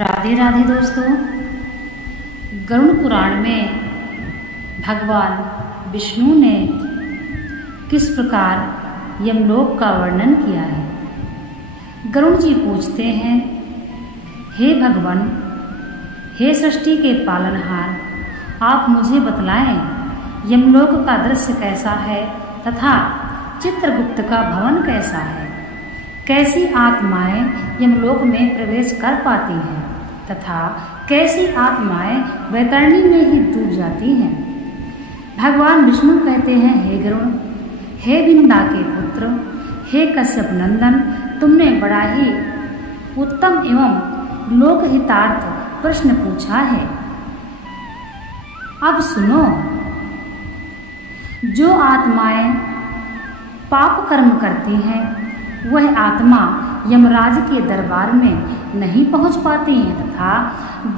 राधे राधे दोस्तों। गरुड़ पुराण में भगवान विष्णु ने किस प्रकार यमलोक का वर्णन किया है। गरुड़ जी पूछते हैं, हे भगवान, हे सृष्टि के पालनहार, आप मुझे बतलाएं यमलोक का दृश्य कैसा है तथा चित्रगुप्त का भवन कैसा है। कैसी आत्माएं यमलोक में प्रवेश कर पाती हैं तथा कैसी आत्माएं वैतरणी में ही डूब जाती हैं। भगवान विष्णु कहते हैं, हे गरुड़, हे विंदा के पुत्र, हे कश्यप नंदन, तुमने बड़ा ही उत्तम एवं लोकहितार्थ प्रश्न पूछा है। अब सुनो, जो आत्माएं पाप कर्म करती हैं वह आत्मा यमराज के दरबार में नहीं पहुंच पाती हैं तथा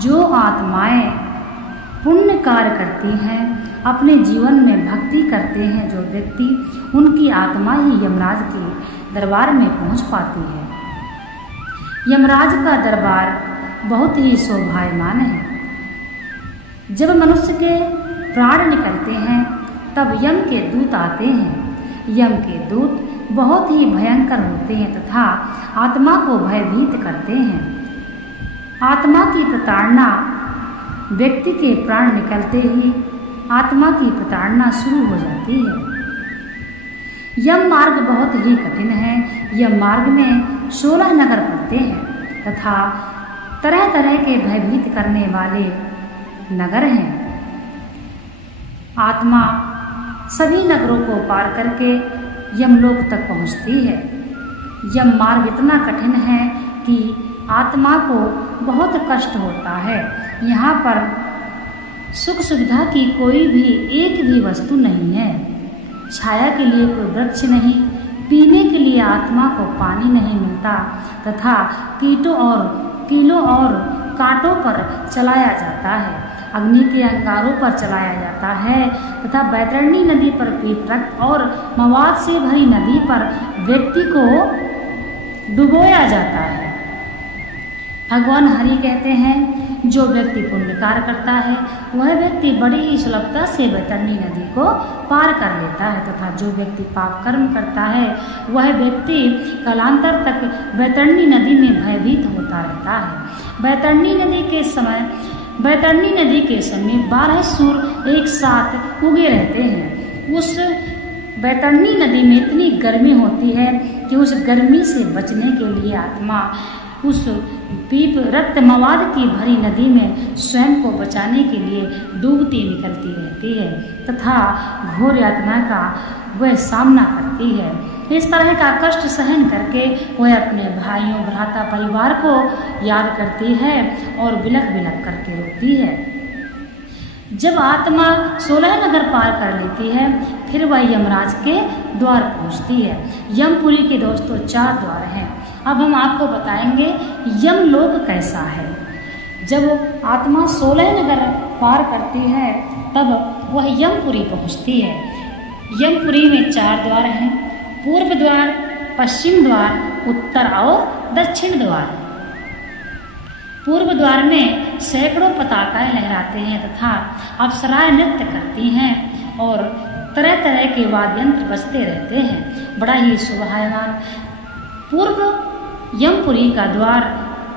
जो आत्माएं पुण्य कार्य करती हैं, अपने जीवन में भक्ति करते हैं जो व्यक्ति, उनकी आत्मा ही यमराज के दरबार में पहुंच पाती है। यमराज का दरबार बहुत ही शोभायमान है। जब मनुष्य के प्राण निकलते हैं तब यम के दूत आते हैं। यम के दूत बहुत ही भयंकर होते हैं तथा आत्मा को भयभीत करते हैं। आत्मा की प्रताड़ना, व्यक्ति के प्राण निकलते ही आत्मा की प्रताड़ना शुरू हो जाती है। यम मार्ग बहुत ही कठिन है। यम मार्ग में 16 नगर पड़ते हैं तथा तरह तरह के भयभीत करने वाले नगर हैं। आत्मा सभी नगरों को पार करके यमलोक तक पहुंचती है। यम मार्ग इतना कठिन है कि आत्मा को बहुत कष्ट होता है। यहाँ पर सुख सुविधा की कोई भी एक भी वस्तु नहीं है। छाया के लिए कोई वृक्ष नहीं, पीने के लिए आत्मा को पानी नहीं मिलता तथा कीटों और कांटों पर चलाया जाता है, अग्नि के अंगारों पर चलाया जाता है तथा बैतरणी नदी पर पीतरक्त और मवाद से भरी नदी पर व्यक्ति को डुबोया जाता है। भगवान हरि कहते हैं, जो व्यक्ति पुण्य कार्य करता है वह व्यक्ति बड़ी ही सुलभता से बैतरणी नदी को पार कर लेता है तथा जो व्यक्ति पाप कर्म करता है वह व्यक्ति कालांतर तक बैतरणी नदी में भयभीत होता रहता है। बैतरणी नदी के समीप 12 सूर्य एक साथ उगे रहते हैं। उस बैतरणी नदी में इतनी गर्मी होती है कि उस गर्मी से बचने के लिए आत्मा उस पीप रक्त मवाद की भरी नदी में स्वयं को बचाने के लिए डूबती निकलती रहती है तथा घोर यातना का वह सामना करती है। इस तरह का कष्ट सहन करके वह अपने भाइयों, भ्राता, परिवार को याद करती है और बिलख बिलख करके रोती है। जब आत्मा 16 नगर पार कर लेती है फिर वह यमराज के द्वार पहुंचती है। यमपुरी के दोस्तों 4 द्वार हैं। अब हम आपको बताएंगे यमलोक कैसा है। जब आत्मा 16 नगर पार करती है तब वह यमपुरी पहुंचती है। यमपुरी में 4 द्वार हैं, पूर्व द्वार, पश्चिम द्वार, उत्तर और दक्षिण द्वार। पूर्व द्वार में सैकड़ों पताकाएं लहराते हैं तथा अप्सराएं नृत्य करती हैं और तरह तरह के वाद्य यंत्र बजते रहते हैं, बड़ा ही शोभायमान। पूर्व यमपुरी का द्वार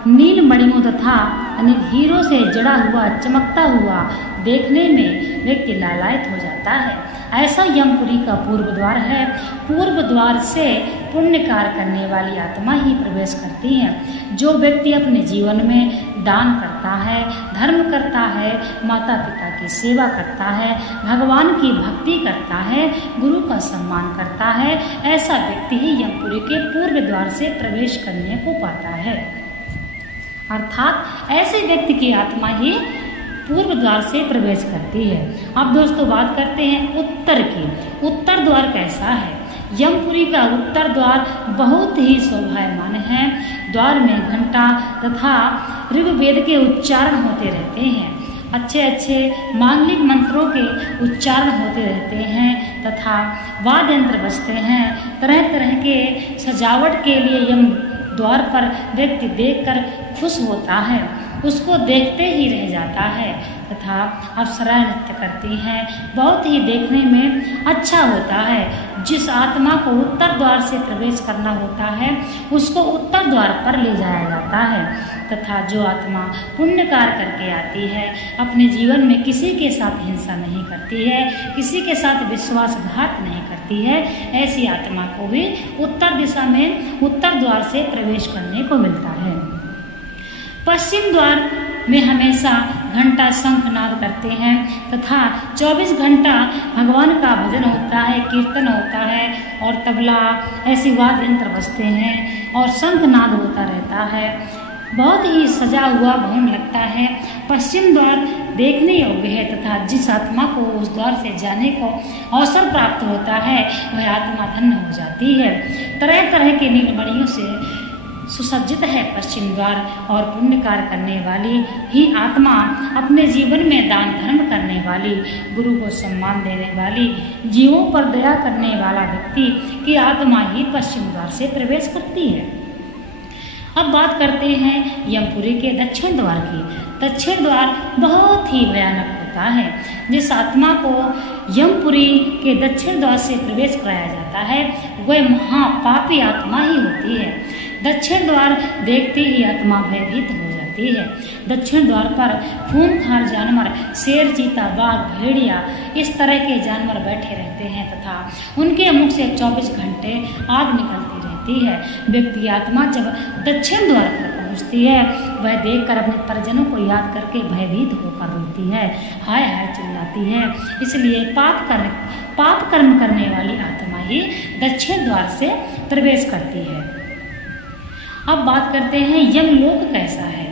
नील मणियों तथा अनेक हीरों से जड़ा हुआ, चमकता हुआ देखने में व्यक्ति लालायित हो जाता है। ऐसा यमपुरी का पूर्व द्वार है। पूर्व द्वार से पुण्य कार्य करने वाली आत्मा ही प्रवेश करती हैं। जो व्यक्ति अपने जीवन में दान करता है, धर्म करता है, माता पिता की सेवा करता है, भगवान की भक्ति करता है, गुरु का सम्मान करता है, ऐसा व्यक्ति ही यमपुरी के पूर्व द्वार से प्रवेश करने को पाता है। अर्थात ऐसे व्यक्ति की आत्मा ही पूर्व द्वार से प्रवेश करती है। अब दोस्तों बात करते हैं उत्तर की। उत्तर द्वार कैसा है। यमपुरी का उत्तर द्वार बहुत ही शोभायमान है। द्वार में घंटा तथा ऋग्वेद के उच्चारण होते रहते हैं। अच्छे अच्छे मांगलिक मंत्रों के उच्चारण होते रहते हैं तथा वाद्य यंत्र बजते हैं। तरह तरह के सजावट के लिए यम द्वार पर व्यक्ति देखकर खुश होता है। उसको देखते ही रह जाता है। तथा अप्सरा नृत्य करती हैं, बहुत ही देखने में अच्छा होता है। जिस आत्मा को उत्तर द्वार से प्रवेश करना होता है उसको उत्तर द्वार पर ले जाया जाता है। तथा जो आत्मा पुण्य कार्य करके आती है, अपने जीवन में किसी के साथ हिंसा नहीं करती है, किसी के साथ विश्वासघात नहीं करती है, ऐसी आत्मा को भी उत्तर दिशा में उत्तर द्वार से प्रवेश करने को मिलता है। पश्चिम द्वार में हमेशा घंटा शंखनाद करते हैं तथा 24 घंटा भगवान का भजन होता है, कीर्तन होता है और तबला ऐसी वाद्य यंत्र बजते हैं और शंखनाद होता रहता है। बहुत ही सजा हुआ भवन लगता है। पश्चिम द्वार देखने योग्य है तथा जिस आत्मा को उस द्वार से जाने को अवसर प्राप्त होता है वह आत्मा धन्य हो जाती है। तरह तरह के नीलमणियों से सुसज्जित है पश्चिम द्वार और पुण्य कार्य करने वाली ही आत्मा, अपने जीवन में दान धर्म करने वाली, गुरु को सम्मान देने वाली, जीवों पर दया करने वाला व्यक्ति की आत्मा ही पश्चिम द्वार से प्रवेश करती है। अब बात करते हैं यमपुरी के दक्षिण द्वार की। दक्षिण द्वार बहुत ही भयानक होता है। जिस आत्मा को यमपुरी के दक्षिण द्वार से प्रवेश कराया जाता है वह महापापी आत्मा ही होती है। दक्षिण द्वार देखते ही आत्मा भयभीत हो जाती है। दक्षिण द्वार पर खूंखार जानवर, शेर, चीता, बाघ, भेड़िया इस तरह के जानवर बैठे रहते हैं तथा उनके मुख से 24 घंटे आग निकलती रहती है। व्यक्ति आत्मा जब दक्षिण द्वार पर पहुँचती है वह देखकर अपने परिजनों को याद करके भयभीत होकर रोती है, हाय हाय चिल्लाती है। इसलिए पाप कर्म करने वाली आत्मा ही दक्षिण द्वार से प्रवेश करती है। अब बात करते हैं यमलोक कैसा है।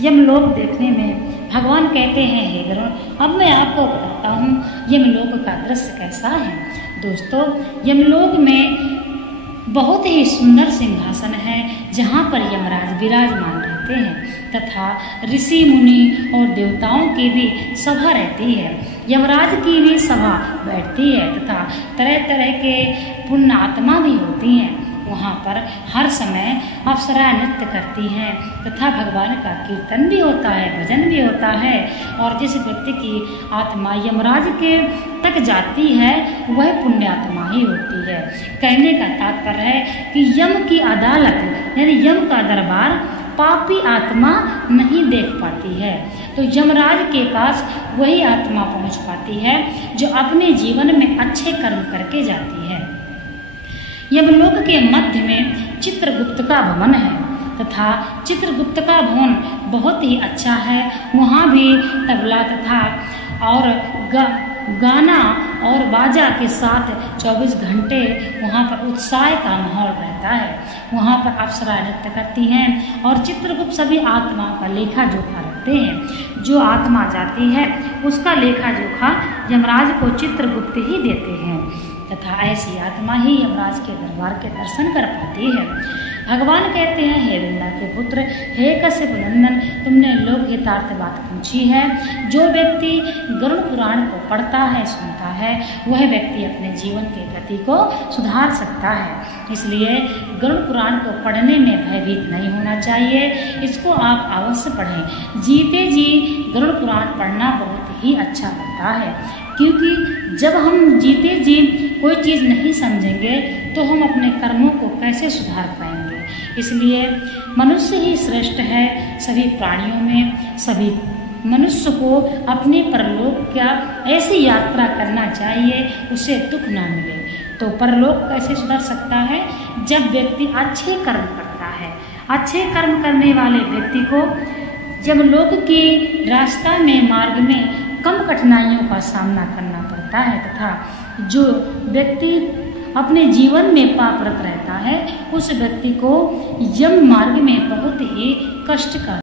यमलोक देखने में भगवान कहते हैं, हे गरुण, अब मैं आपको बताता हूँ यमलोक का दृश्य कैसा है। दोस्तों, यमलोक में बहुत ही सुंदर सिंहासन है जहाँ पर यमराज विराजमान रहते हैं तथा ऋषि मुनि और देवताओं की भी सभा रहती है। यमराज की भी सभा बैठती है तथा तरह तरह के पुण्य आत्मा भी होती हैं। वहाँ पर हर समय अप्सरा नृत्य करती हैं तथा भगवान का कीर्तन भी होता है, भजन भी होता है। और जिस व्यक्ति की आत्मा यमराज के तक जाती है वह पुण्य आत्मा ही होती है। कहने का तात्पर्य है कि यम की अदालत यानी यम का दरबार पापी आत्मा नहीं देख पाती है, तो यमराज के पास वही आत्मा पहुँच पाती है जो अपने जीवन में अच्छे कर्म करके जाती है। यमलोक के मध्य में चित्रगुप्त का भवन है तथा चित्रगुप्त का भवन बहुत ही अच्छा है। वहाँ भी तबला तथा और गाना और बाजा के साथ 24 घंटे वहाँ पर उत्साह का माहौल रहता है। वहाँ पर अप्सरा नृत्य करती हैं और चित्रगुप्त सभी आत्माओं का लेखा जोखा रखते हैं। जो आत्मा जाती है उसका लेखा जोखा यमराज को चित्रगुप्त ही देते हैं तथा ऐसी आत्मा ही यमराज के दरबार के दर्शन कर पाती है। भगवान कहते हैं, हे वृंदा के पुत्र, हे कश्यप नंदन, तुमने लोक हितार्थ बात पूछी है। जो व्यक्ति गरुड़ पुराण को पढ़ता है, सुनता है, वह व्यक्ति अपने जीवन के गति को सुधार सकता है। इसलिए गरुड़ पुराण को पढ़ने में भयभीत नहीं होना चाहिए, इसको आप अवश्य पढ़ें। जीते जी गरुड़ पुराण पढ़ना बहुत ही अच्छा होता है, क्योंकि जब हम जीते जी कोई चीज़ नहीं समझेंगे तो हम अपने कर्मों को कैसे सुधार पाएंगे। इसलिए मनुष्य ही श्रेष्ठ है सभी प्राणियों में। सभी मनुष्य को अपने परलोक का ऐसी यात्रा करना चाहिए उसे दुख ना मिले। तो परलोक कैसे सुधर सकता है? जब व्यक्ति अच्छे कर्म करता है। अच्छे कर्म करने वाले व्यक्ति को जब लोक के रास्ता में मार्ग में कम कठिनाइयों का सामना करना पड़ता है तथा जो व्यक्ति अपने जीवन में पापरत रहता है उस व्यक्ति को यम मार्ग में बहुत ही कष्ट का